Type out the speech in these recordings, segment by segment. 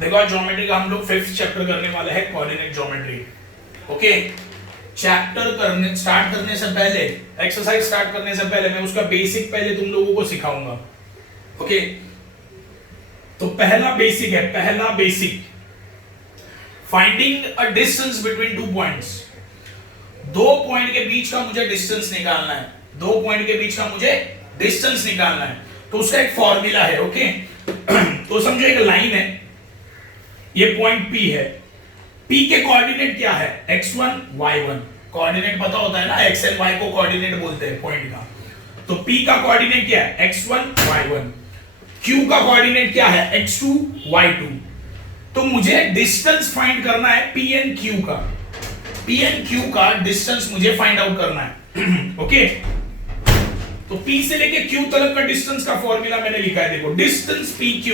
देखो आज ज्योमेट्री का हम लोग 5th चैप्टर करने वाले हैं, कोऑर्डिनेट ज्योमेट्री। ओके, चैप्टर करने स्टार्ट करने से पहले, एक्सरसाइज स्टार्ट करने से पहले मैं उसका बेसिक पहले तुम लोगों को सिखाऊंगा। ओके, तो पहला बेसिक है, पहला basic, finding a distance between two points. दो पॉइंट के बीच का मुझे डिस्टेंस निकालना है, दो पॉइंट के बीच का मुझे डिस्टेंस निकालना है, तो उसका एक फॉर्मूला है। ओके तो समझो एक लाइन है, ये पॉइंट P है, P के कोऑर्डिनेट क्या है, x1 y1। कोऑर्डिनेट पता होता है ना, x एंड y को कोऑर्डिनेट बोलते हैं पॉइंट का। तो P का कोऑर्डिनेट क्या है, x1 y1। Q का कोऑर्डिनेट क्या है, x2 y2। तो मुझे डिस्टेंस फाइंड करना है P एंड Q का, P एंड Q का डिस्टेंस मुझे फाइंड आउट करना है। ओके तो P से लेके Q तक का डिस्टेंस का फॉर्मूला मैंने लिखा है, देखो distance PQ।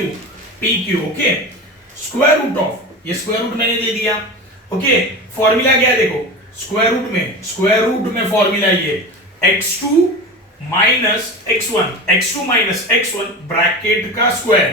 Okay, square root of, ये स्क्वायर रूट मैंने दे दिया। ओके, फॉर्मूला क्या है, देखो स्क्वायर रूट में फॉर्मूला ये x2 माइनस x1 ब्रैकेट का square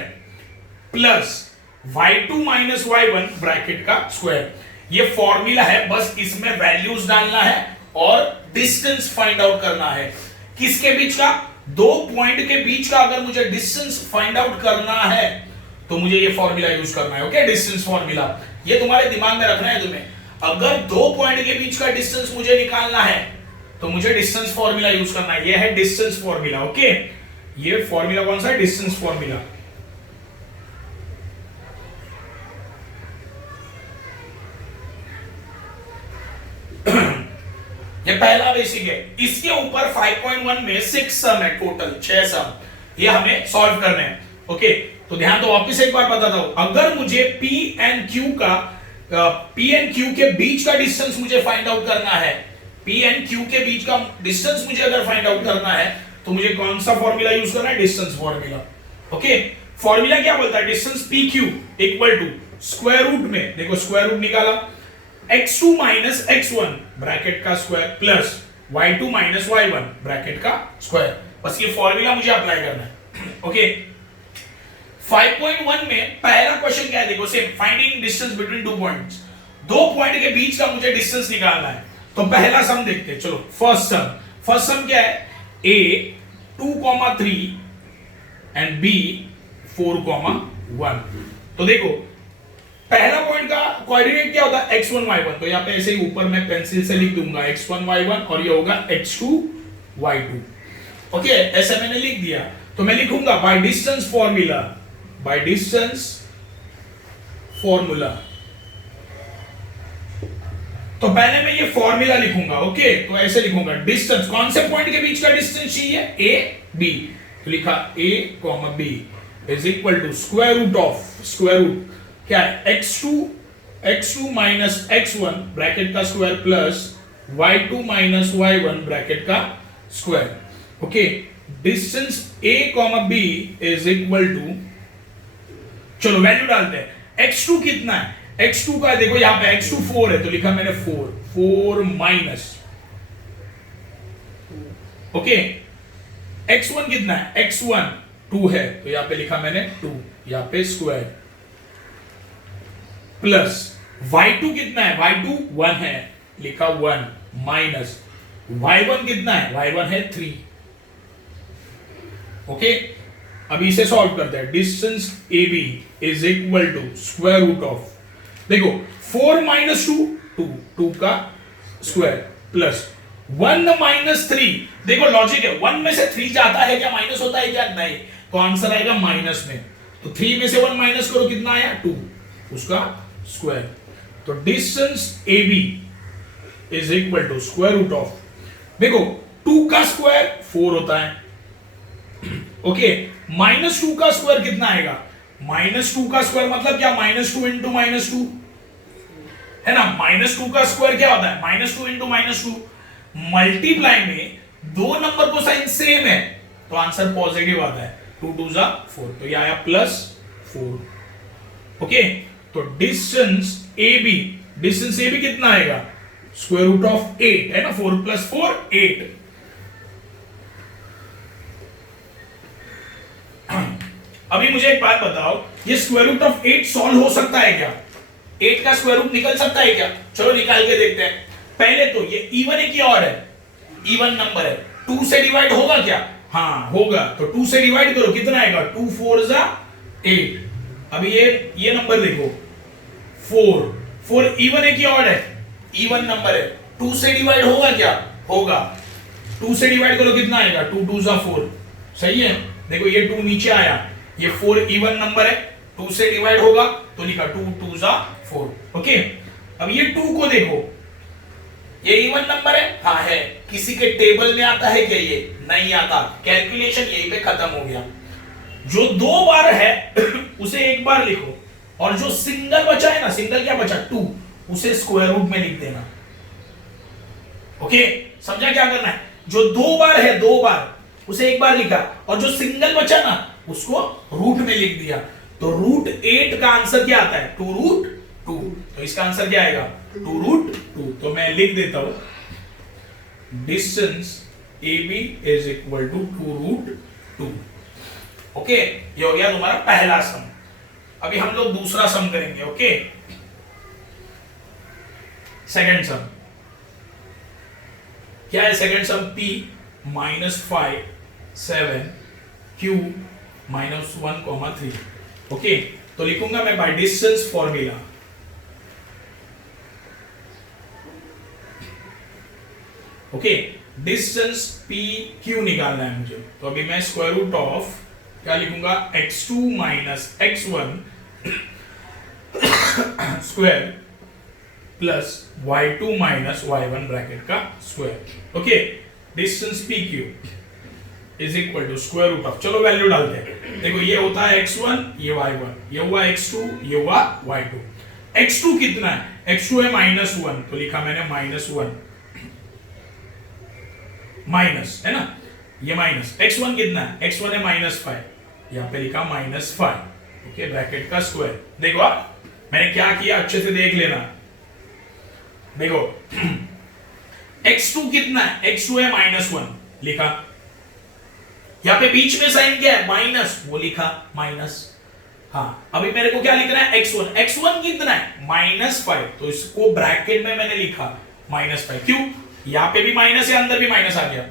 plus y2 minus y1 bracket का स्क्वायर। ये फॉर्मूला है, बस इसमें वैल्यूज डालना है और डिस्टेंस फाइंड आउट करना है। किसके बीच का, दो पॉइंट के बीच का अगर मुझे डिस्टेंस फाइंड आउट करना है तो मुझे ये फॉर्मूला यूज करना है। ओके, डिस्टेंस फॉर्मूला, ये तुम्हारे दिमाग में रखना है तुम्हें। अगर दो पॉइंट के बीच का डिस्टेंस मुझे निकालना है तो मुझे डिस्टेंस फॉर्मूला यूज करना है, ये है डिस्टेंस फॉर्मूला। ओके, ये फॉर्मूला कौन सा है, डिस्टेंस फॉर्मूला। ये पहला बेसिक है। इसके ऊपर 5.1 में 6 सम है, टोटल 6 सम, ये हमें सॉल्व करने हैं। ओके तो ध्यान दो, वापस एक बार बताता हूं, अगर मुझे P एंड Q के बीच का डिस्टेंस मुझे फाइंड आउट करना है, P एंड Q के बीच का डिस्टेंस मुझे अगर फाइंड आउट करना है तो मुझे कौन सा फॉर्मूला यूज करना है, डिस्टेंस फॉर्मूला। ओके, फॉर्मूला क्या बोलता है, distance PQ equal to square root में, देखो स्क्वायर रूट निकाला, x2 माइनस x1 ब्रैकेट का square plus y2 minus y1 bracket का स्क्वायर। बस ये फॉर्मूला मुझे अप्लाई करना है। ओके 5.1 में पहला क्वेश्चन क्या है, देखो same, finding distance between two points. दो पॉइंट के बीच का मुझे डिस्टेंस निकालना है। तो पहला सम देखते हैं, चलो फर्स्ट सम क्या है, a 2,3 एंड b 4,1। तो देखो पहला पॉइंट का कोऑर्डिनेट क्या होता है, x1 y1। तो यहां पे ऐसे ही ऊपर मैं पेंसिल से लिख दूंगा x1 y1 और ये होगा x2 y2। ओके ऐसे मैंने लिख दिया, तो मैं लिखूंगा बाय डिस्टेंस फॉर्मूला। तो पहले मैं ये फॉर्मूला लिखूंगा। ओके तो ऐसे लिखूंगा, डिस्टेंस कौन से पॉइंट के बीच का डिस्टेंस चाहिए, a b। तो लिखा a b is equal to square root क्या है, x2 माइनस x1 ब्रैकेट का square plus y2 minus y1 bracket का square. Okay distance a b is equal to, चलो वैल्यू डालते हैं, x2 कितना है, x2 का देखो यहां पे x2 4 है, तो लिखा मैंने 4 माइनस, ओके x1 कितना है, x1 2 है, तो यहां पे लिखा मैंने 2, यहां पे स्क्वायर प्लस y2 कितना है, y2 1 है, लिखा 1 माइनस y1 कितना है, y1 है 3। ओके अभी इसे सॉल्व करते हैं, distance AB is equal to square root of, देखो 4 माइनस 2 का स्क्वायर प्लस 1 माइनस 3। देखो लॉजिक है, 1 में से 3 जाता है क्या, माइनस होता है क्या, नहीं, तो आंसर आएगा माइनस में। तो 3 में से 1 माइनस करो, कितना आया 2, उसका स्क्वायर। तो distance AB is equal to square root of, देखो 2 का स्क्वायर 4 होता है, ओके माइनस 2 का स्क्वायर कितना आएगा, माइनस 2 का स्क्वायर मतलब क्या, -2 इंटू -2 है ना, -2 का स्क्वायर क्या होता है, -2 इंटू -2। मल्टीप्लाई में दो नंबर को साइन सेम है तो आंसर पॉजिटिव आता है, 2 2 जा 4, तो ये आया +4। ओके तो डिस्टेंस AB कितना आएगा, स्क्वायर रूट ऑफ 8 है ना, 4 + 4 8। अभी मुझे एक बात बताओ, ये स्क्वायर रूट ऑफ 8 सॉल्व हो सकता है क्या? 8 का स्क्वायर रूट निकल सकता है क्या? चलो निकाल के देखते हैं। पहले तो ये इवन है कि ऑड है? इवन नंबर है। 2 से डिवाइड होगा क्या? हाँ होगा, तो 2 से डिवाइड करो, कितना आएगा? 2 4 जा 8। अभी ये नंबर देखो 4 इवन है कि ऑड है? इवन नंबर है। 2 से डिवाइड होगा क्या? होगा। 2 से डिवाइड करो, कितना आएगा? 2 2 जा 4। सही है, देखो ये 2 नीचे आया, ये 4 इवन नंबर है, 2 से डिवाइड होगा तो लिखा 2 2 जा 4। ओके, अब ये 2 को देखो, ये इवन नंबर है? हाँ है। किसी के टेबल में आता है क्या? ये नहीं आता। कैलकुलेशन यहीं पे खत्म हो गया। जो 2 बार है उसे एक बार लिखो, और जो सिंगल बचा है ना, सिंगल क्या बचा? 2, उसे स्क्वायर रूट में लिख देना। ओके, समझा क्या करना है? जो 2 बार है, 2 बार, उसे एक बार लिखा, और जो सिंगल बचा ना उसको रूट में लिख दिया। तो रूट 8 का आंसर क्या आता है? 2 रूट 2। तो इसका आंसर क्या आएगा? 2 रूट 2। तो मैं लिख देता हूं distance AB is equal to 2 root 2। Okay, ये हो गया तुम्हारा पहला सम। अभी हम लोग दूसरा सम करेंगे। ओके, सेकंड सम क्या है? सेकंड सम P -5 7 Q -1, 3। ओके, तो लिखूंगा मैं bye distance formula. Okay, distance P Q निकालना है मुझे। तो अभी मैं स्क्वायर रूट ऑफ क्या लिखूंगा? x2 x1 square plus y2 y1 bracket का square. Okay, distance PQ is equal to square root of, चलो वैल्यू डालते हैं। देखो ये होता है x1, ये y1, ये हुआ x2, ये हुआ y2। x2 कितना है? x2 है -1, तो लिखा मैंने -1 माइनस, है ना, ये माइनस। x1 कितना है? x1 है -5, यहां पे लिखा -5। ओके, ब्रैकेट का स्क्वायर। देखो मैंने क्या किया, अच्छे से देख लेना। देखो x2 कितना है? x2 है -1, लिखा। यहां पे बीच में साइन क्या है? माइनस, वो लिखा माइनस। हाँ, अभी मेरे को क्या लिखना है? x1 कितना है? -5, तो इसको ब्रैकेट में मैंने लिखा -5। क्यों? यहां पे भी माइनस है, अंदर भी माइनस आ गया।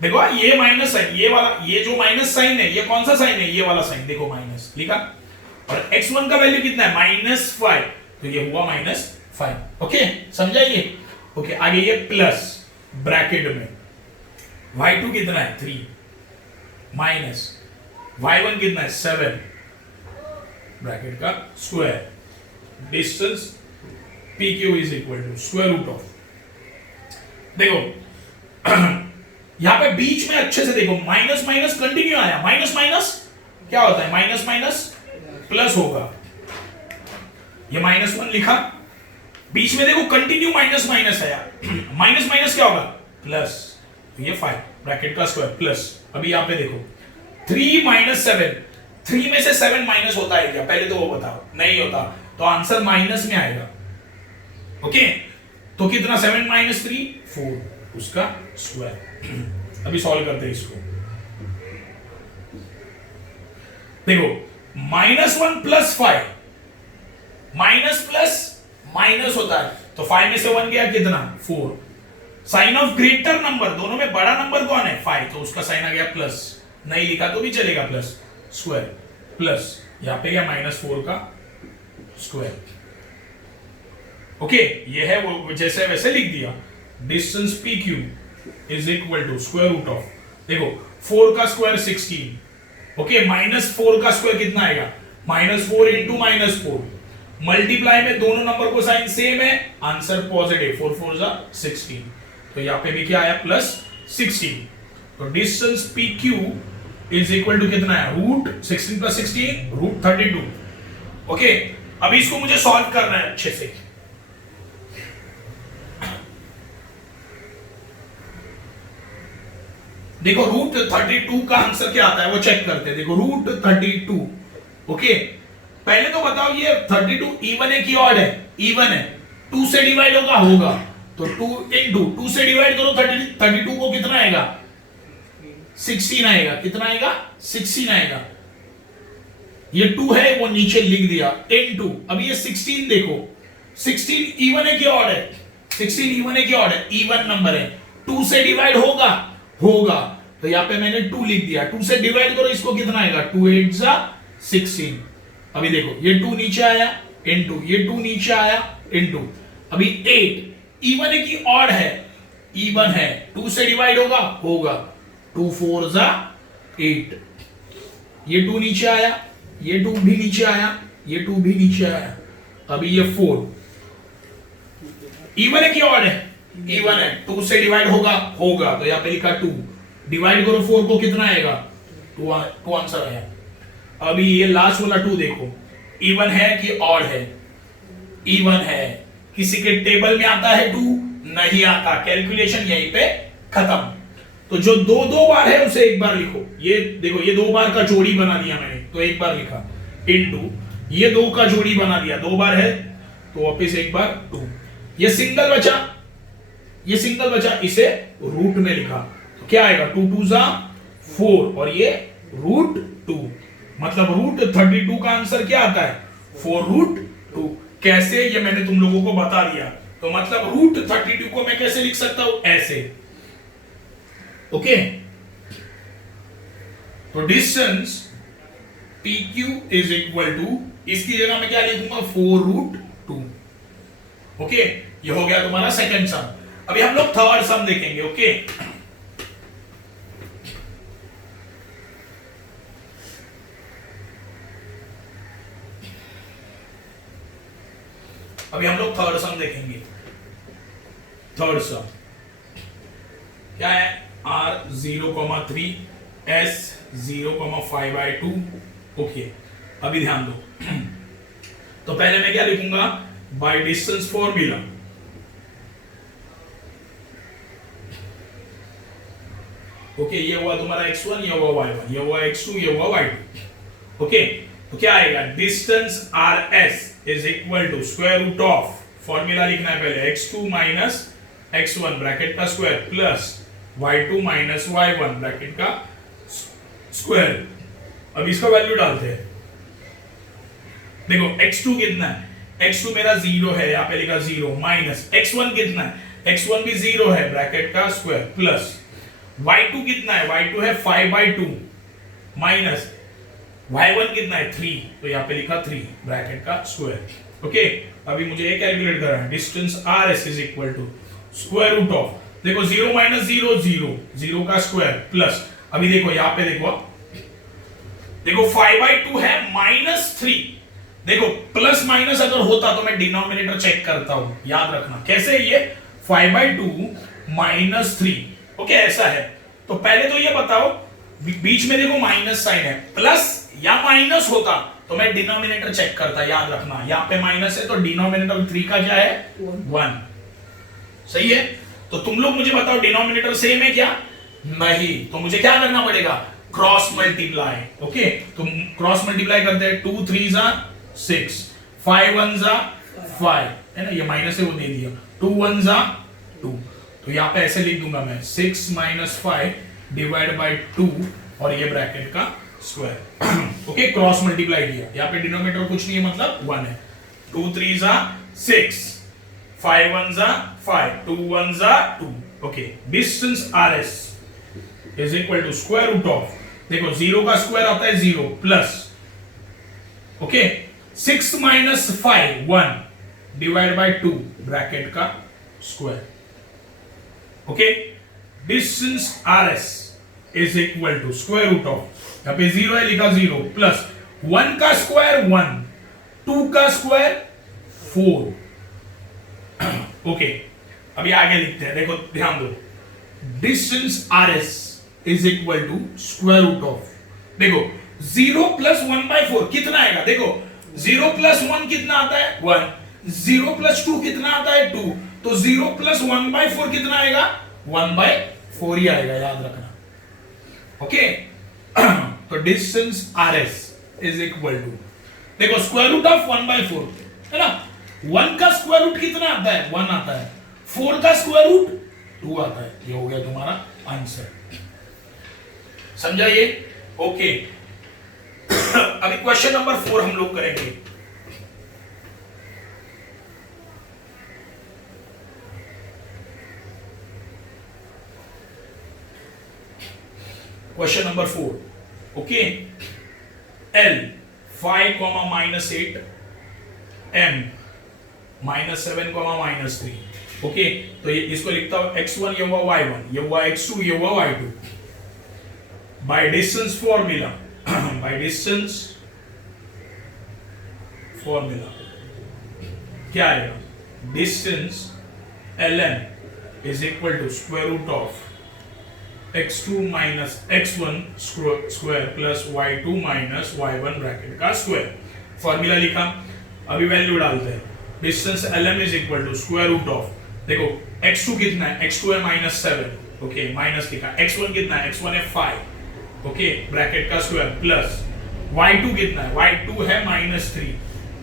देखो ये माइनस है, ये वाला, ये जो माइनस साइन है, ये कौन सा साइन है? ये वाला साइन, देखो माइनस लिखा। और x1 का वैल्यू कितना है? -5, तो ये हुआ -5। ओके, समझा ये? ओके, आगे ये प्लस ब्रैकेट में y2 कितना है? 3 माइनस y1 कितना है? 7 ब्रैकेट का square. Distance PQ is equal to square root of, देखो यहां पे बीच में अच्छे से देखो, माइनस माइनस कंटिन्यू आया। माइनस माइनस क्या होता है? माइनस माइनस प्लस होगा। ये -1 लिखा, बीच में देखो कंटिन्यू माइनस माइनस आया। माइनस माइनस क्या होगा? प्लस। तो ये 5 ब्रैकेट का स्क्वायर प्लस। अभी यहां पे देखो 3 - 7, 3 में से 7 माइनस होता है क्या? पहले तो वो बताओ। नहीं होता, तो आंसर माइनस में आएगा। ओके, तो कितना? 7 - 3 4, उसका स्क्वायर। अभी सॉल्व करते हैं इसको। देखो -1 + 5, माइनस प्लस माइनस होता है, तो 5 में से 1 गया, कितना? 4। साइन ऑफ ग्रेटर नंबर, दोनों में बड़ा नंबर कौन है? 5, तो उसका साइन आ गया प्लस। नहीं लिखा तो भी चलेगा, प्लस स्क्वायर प्लस, यहां पे क्या? -4 का स्क्वायर। ओके, ये है वो, जैसे वैसे लिख दिया। Distance PQ is equal to square root of, देखो 4 का स्क्वायर 16। ओके, -4 का स्क्वायर कितना आएगा? -4 इंटू -4, मल्टीप्लाई में दोनों नंबर को साइन सेम है, आंसर पॉजिटिव। 4 4 जा 16, तो यहां पे भी क्या आया? +16। तो distance PQ is equal to कितना है? √16 + 16 √32। ओके, अभी इसको मुझे सॉल्व करना है अच्छे से। देखो √32 का आंसर क्या आता है वो चेक करते हैं। देखो √32। ओके, पहले तो बताओ ये 32 इवन है कि ऑड है? इवन है। 2 से डिवाइड होगा, तो 2 इंटू 2 से डिवाइड करो 32 को, कितना आएगा? 16 आएगा। कितना आएगा? 16 आएगा। ये 2 है वो नीचे लिख दिया इनटू, अब ये 16 देखो, 16 इवन है कि ऑड है? 16 इवन है कि ऑड है? इवन नंबर है, 2 से डिवाइड होगा, होगा, तो यहां पे मैंने 2 लिख दिया, 2 से डिवाइड करो इसको, कितना आएगा? 2 8 जा 16। अभी देखो ये 2 नीचे आया इनटू, ये 2 नीचे आया इनटू, अभी 8 इवन है कि ऑड है? इवन है, 2 से डिवाइड होगा, होगा, 2 4 जा 8, ये 2 नीचे आया, ये 2 भी नीचे आया, ये 2 भी नीचे आया, अभी ये 4 इवन है कि ऑड है? इवन है, 2 से डिवाइड होगा, होगा, तो यहां पे लिखा 2, डिवाइड करो 4 को, कितना आएगा? 2 आंसर आया। अभी ये लास्ट वाला 2 देखो, इवन है कि ऑड है? इवन है, किसी के टेबल में आता है 2? नहीं आता, कैलकुलेशन यहीं पे खत्म। तो जो दो दो बार है उसे एक बार लिखो, ये देखो ये 2 बार का जोड़ी बना दिया मैंने, तो एक बार लिखा इनटू, ये 2 का जोड़ी बना दिया, 2 बार है तो वापस एक बार 2, ये सिंगल बचा, ये सिंगल बचा, इसे रूट में लिखा, तो क्या आएगा? 2 2 जा 4 और ये रूट 2, मतलब रूट 32 का आंसर क्या आता है? 4 रूट 2। कैसे, ये मैंने तुम लोगों को बता दिया, तो मतलब रूट 32 को मैं कैसे लिख सकता हूं? ऐसे, ओके। तो distance PQ is equal to, इसकी जगह मैं क्या लिखूंगा? 4 रूट 2, ओके। ये हो गया तुम्हारा सेकंड सम। अभी हम लोग थर्ड सम देखेंगे, ओके। अभी हम लोग थर्ड सम देखेंगे। थर्ड सम क्या है? R 0,3 S 0,5/2, okay. अभी ध्यान दो, तो पहले मैं क्या लिखूंगा? Bye distance formula, okay. ये हुआ तुम्हारा x1, ये हुआ y1, ये हुआ x2, ये हुआ y2, ओके। तो क्या आएगा? Distance RS is equal to square root of, formula लिखना है पहले, x2 माइनस x1 ब्रैकेट का square plus y2 minus y1 bracket का स्क्वायर। अब इसका वैल्यू डालते हैं, देखो x2 कितना है? x2 मेरा 0 है, यहां पे लिखा 0, माइनस x1 कितना है? x1 भी 0 है, ब्रैकेट का स्क्वायर, प्लस y2 कितना है? y2 है 5/2, माइनस y1 कितना है? 3, तो यहां पे लिखा 3 ब्रैकेट का स्क्वायर, ओके। अभी मुझे ये कैलकुलेट करना है, distance RS is equal to square root of, देखो 0 माइनस 0 0, 0 का स्क्वायर प्लस, अभी देखो यहां पे देखो, देखो 5/2 है माइनस 3, देखो प्लस माइनस अगर होता तो मैं डिनोमिनेटर चेक करता हूं, याद रखना कैसे, ये 5/2 माइनस 3, ओके, ऐसा है। तो पहले तो ये बताओ, बीच में देखो माइनस साइन है, प्लस या माइनस होता तो मैं डिनोमिनेटर चेक करता, याद रखना, यहां पे माइनस है तो डिनोमिनेटर 3 का क्या है? 1, सही है। तो तुम लोग मुझे बताओ डिनोमिनेटर सेम है क्या? नहीं, तो मुझे क्या करना पड़ेगा? Cross multiply, okay. तो क्रॉस मल्टीप्लाई करते हैं, 2 3 जा 6, 5 1 जा 5, है ना, ये माइनस है वो दे दिया, 2 1 जा 2, तो यहां पे ऐसे लिख दूंगा मैं 6 माइनस 5 डिवाइड बाय 2 और ये ब्रैकेट का स्क्वायर, ओके। क्रॉस मल्टीप्लाई किया, यहां पे डिनोमिनेटर कुछ नहीं है, मतलब 1 है, 2 3 जा 6, 5 1 जा 5, 2 1 जा 2, okay. Distance RS is equal to square root of, देखो 0 का स्क्वायर आता है 0 plus, okay, 6 minus 5 1 divide by 2 bracket का square, okay. Distance RS is equal to square root of, यहां पे 0 है, लिखा 0 प्लस 1 का स्क्वायर 1, 2 का स्क्वायर 4, ओके। अभी आगे लिखते हैं, देखो ध्यान दो, distance RS is equal to square root of, देखो 0 प्लस 1/4 कितना आएगा? देखो 0 प्लस 1 कितना आता है? 1, 0 प्लस 2 कितना आता है? 2, तो 0 प्लस 1/4 कितना आएगा? 1/4 ही आएगा, याद रखना, ओके। तो distance RS is equal to, देखो स्क्वायर रूट ऑफ 1/4 है ना, 1 का स्क्वायर रूट कितना आता है? 1 आता है, 4 का स्क्वायर रूट 2 आता है, ये हो गया तुम्हारा आंसर, समझा ये, ओके। अभी क्वेश्चन नंबर 4 हम लोग करेंगे। Question number 4, okay. L 5, -8, M -7, -3, okay. तो ये इसको लिखता हूं x1 ये हुआ y1, ये हुआ x2 ये हुआ y2। By distance formula by distance formula क्या आएगा? Distance ln is equal to square root of x2 minus x1 square plus y2 minus y1 bracket का स्क्वायर। फॉर्मूला लिखा, अभी वैल्यू डालते हैं। Distance lm is equal to square root of, देखो x2 कितना है? x2 है -7, ओके, माइनस लिखा। x1 कितना है? x1 है 5, ओके, ब्रैकेट का स्क्वायर प्लस y2 कितना है? y2 है -3,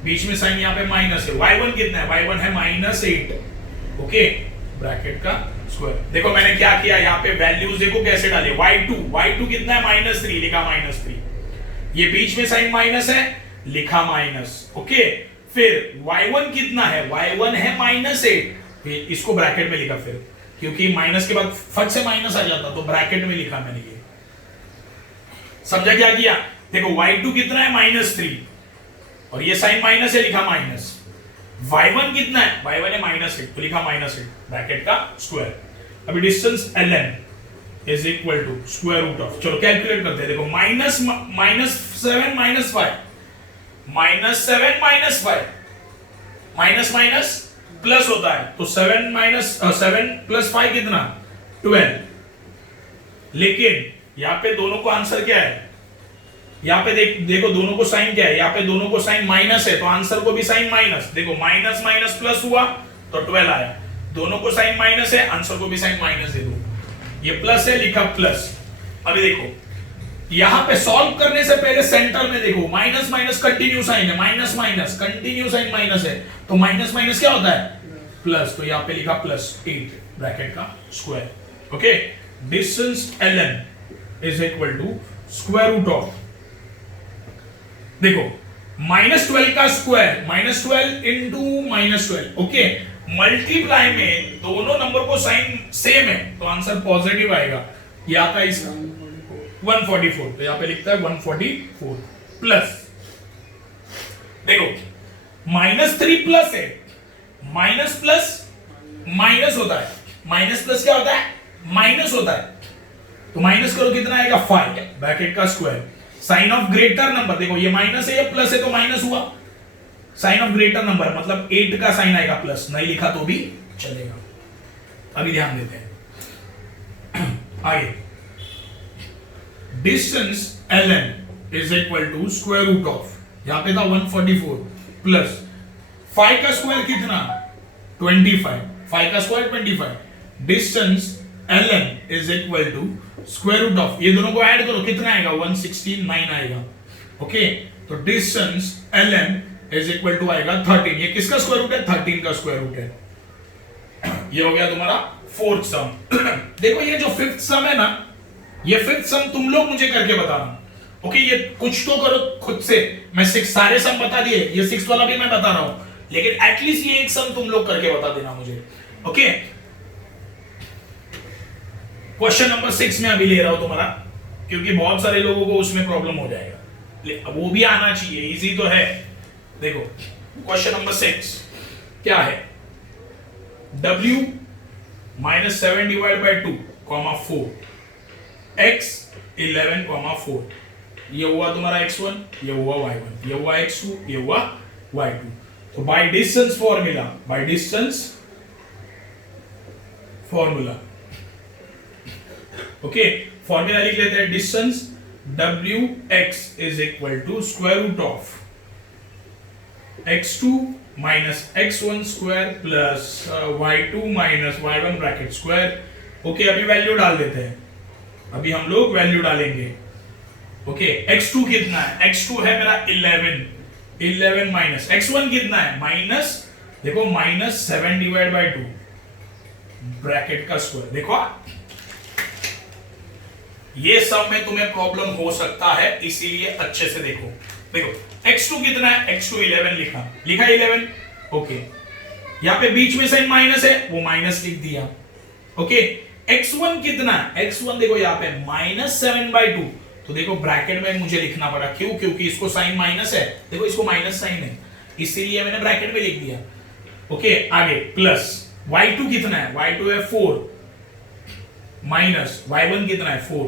बीच में साइन यहाँ पे माइनस है। y1 कितना है? y1 है -8, ओके, ब्रैकेट का स्क्वायर। देखो मैंने क्या किया यहाँ पे, वैल्यूज देखो कैसे डाले। y2 कितना है? -3, लिखा -3। ये बीच में साइन माइनस है, लिखा माइनस, ओके। फिर y1 कितना है? y1 है -8, इसको ब्रैकेट में लिखा फिर, क्योंकि माइनस के बाद फट से माइनस आ जाता, तो ब्रैकेट में लिखा मैंने ये। समझा क्या किया? देखो y2 कितना है? -3, और ये साइन माइनस है, लिखा माइनस। y1 कितना है? y1 है -8, तो लिखा -8, ब्रैकेट का स्क्वायर। अभी distance ln is equal to square root of, चलो कैलकुलेट करते हैं। देखो -7 -5 माइनस माइनस प्लस होता है, तो 7 प्लस 5 कितना? 12। लेकिन यहाँ पे दोनों को आंसर क्या है? यहाँ पे देखो दोनों को साइन क्या है? यहाँ पे दोनों को साइन माइनस है, तो आंसर को भी साइन माइनस। देखो माइनस माइनस प्लस हुआ तो 12 आया। दोनों को साइन माइनस है, आंसर को भी साइन माइनस दे दो। ये प्लस है, लिखा प्लस। अभी देखो यहां पे सॉल्व करने से पहले सेंटर में देखो माइनस माइनस कंटिन्यू साइन है, minus minus continue sign minus है, तो माइनस माइनस क्या होता है? प्लस। तो यहां पे लिखा +8 ब्रैकेट का square, okay. Distance ln is equal to square root of, देखो -12 का स्क्वायर, -12 इंटू -12, ओके। मल्टीप्लाई में दोनों नंबर को साइन सेम है, तो आंसर पॉजिटिव आएगा। ये आता है इसका 144, तो यहां पे लिखता है 144 प्लस। देखो -3 प्लस है, माइनस प्लस माइनस होता है, माइनस प्लस क्या होता है? माइनस होता है, तो माइनस करो कितना आएगा? 5 ब्रैकेट का square. Sign of greater number, देखो ये माइनस है, ये प्लस है, तो माइनस हुआ। साइन ऑफ ग्रेटर नंबर मतलब 8 का साइन आएगा प्लस, नहीं लिखा तो भी चलेगा। अभी ध्यान देते हैं आगे। Distance ln is equal to square root of, यहां पे था 144 प्लस 5 का स्क्वायर कितना? 25, 5 का square 25। Distance ln is equal to square root of, ये दोनों को ऐड करो कितना आएगा? 169 आएगा, ओके। तो distance ln is equal to आएगा 13। ये किसका स्क्वायर रूट है? 13 का स्क्वायर रूट है। ये हो गया तुम्हारा फोर्थ सम। देखो ये जो फिफ्थ सम है ना, ये फिफ्थ सम तुम लोग मुझे करके बताना, ओके। ये कुछ तो करो खुद से। मैं सारे सम बता दिए, ये सिक्स्थ वाला भी मैं बता रहा हूं, लेकिन एटलीस्ट ये एक सम तुम लोग करके बता देना मुझे, ओके। क्वेश्चन नंबर 6 में अभी ले रहा हूं तुम्हारा, क्योंकि बहुत सारे लोगों को उसमें प्रॉब्लम हो जाएगा, वो भी आना चाहिए, इजी तो है। देखो क्वेश्चन नंबर 6 क्या है? w -7 डिवाइड बाय 2, 4 x 11, 4, ये हुआ तुम्हारा x1, ये हुआ y1, ये हुआ x2, ये हुआ y2। तो by distance formula, by distance formula, okay, formula लिख लेते हैं। Distance wx is equal to square root of x2 minus x1 square plus y2 minus y1 bracket square, okay. अभी वैल्यू डाल देते हैं, अभी हम लोग वैल्यू डालेंगे, ओके। x2 कितना है? x2 है मेरा 11 माइनस x1 कितना है? माइनस, देखो -7 डिवाइड बाय 2 ब्रैकेट का स्क्वायर, देखो ये सब में तुम्हें प्रॉब्लम हो सकता है, इसीलिए अच्छे से देखो। देखो x2 कितना है, x2 11 लिखा 11, ओके। यहाँ पे बीच में साइन माइनस है, वो माइनस लिख दिया, ओके। x1 कितना है, x1 देखो यहाँ पे -7/2, तो देखो ब्रैकेट में मुझे लिखना पड़ा, क्यों? क्योंकि इसको साइन माइनस है, देखो इसको माइनस साइन है, इसीलिए मैंने ब्रैकेट में लिख दिया, ओके। आगे प्लस y2 कितना है, y2 है 4, माइनस y1 कितना है 4,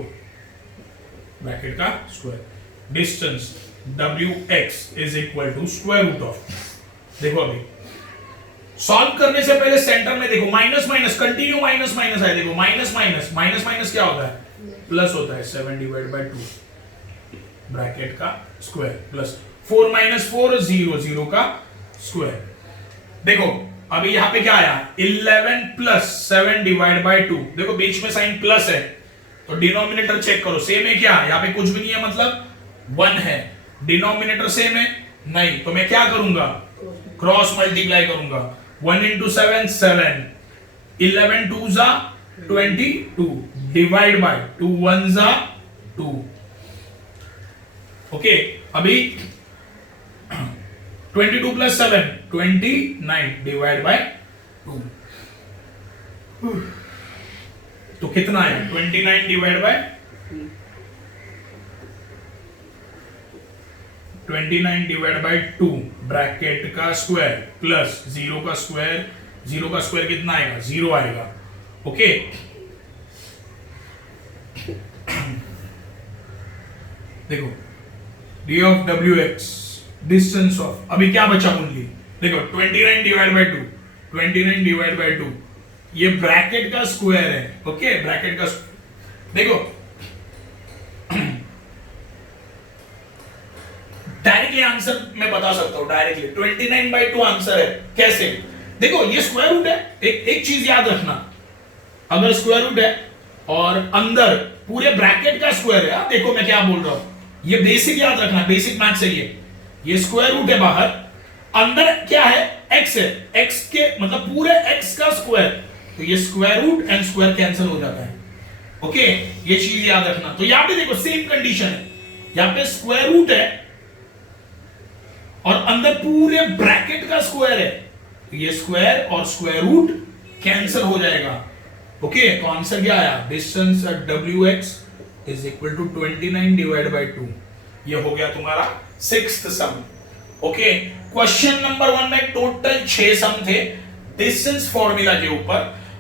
ब्रैकेट का square, distance wx is equal to square root of, देखो अभी सॉल्व करने से पहले सेंटर में देखो minus minus continue minus minus है, देखो माइनस माइनस माइनस माइनस क्या होता है, प्लस होता है, 7/2 ब्रैकेट का स्क्वायर प्लस 4 - 4 0 0 का स्क्वायर। देखो अभी यहाँ पे क्या आया, 11 + 7/2, देखो बीच में साइन प्लस है, तो डिनोमिनेटर चेक करो, सेम है क्या, यहाँ पे कुछ भी नहीं है, मतलब 1 है, डिनोमिनेटर सेम है नहीं, तो मैं क्या करूंगा, क्रॉस मल्टीप्लाई करूंगा, 1 × 7 7, 11 2 जा 22, डिवाइड बाय 2 1 जा 2, ओके। अभी 22 + 7 29, डिवाइड बाय 2, तो कितना है, 29 divide bye 29 divide by 2 bracket का स्क्वायर प्लस 0 का स्क्वायर, 0 का स्क्वायर कितना आएगा, 0 आएगा, ओके। देखो d of wx distance of, अभी क्या बचा ओनली, देखो 29 डिवाइड बाय 2, 29 डिवाइड बाय 2, ये ब्रैकेट का स्क्वायर है, ओके, ब्रैकेट का देखो डायरेक्टली आंसर मैं बता सकता हूं, डायरेक्टली 29/2 आंसर है, कैसे, देखो ये स्क्वायर रूट है, एक चीज याद रखना, अगर स्क्वायर रूट है और अंदर पूरे ब्रैकेट का स्क्वायर है, देखो मैं क्या बोल रहा हूं, ये बेसिक याद रखना, बेसिक मैथ्स है ये स्क्वायर रूट है बाहर, अंदर क्या है, x है, x के मतलब पूरे x का स्क्वायर, तो ये square root and square cancel हो जाता है, ओके, ये चीज याद रखना। तो यहां पे देखो सेम कंडीशन है, यहां पे स्क्वायर रूट है और अंदर पूरे ब्रैकेट का स्क्वायर है, तो ये स्क्वायर और स्क्वायर रूट कैंसिल हो जाएगा, ओके। तो आंसर क्या आया, distance at wx is equal to 29 divide by 2, ये हो गया तुम्हारा 6th सम, ओके। क्वेश्चन नंबर 1 में टोटल 6 सम थे डिस्टेंस फॉर्मूला के ऊपर,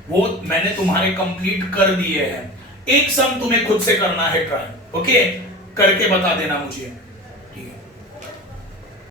वो मैंने तुम्हारे कंप्लीट कर दिए हैं, एक सम तुम्हें खुद से करना है ट्राई, ओके, करके बता देना मुझे।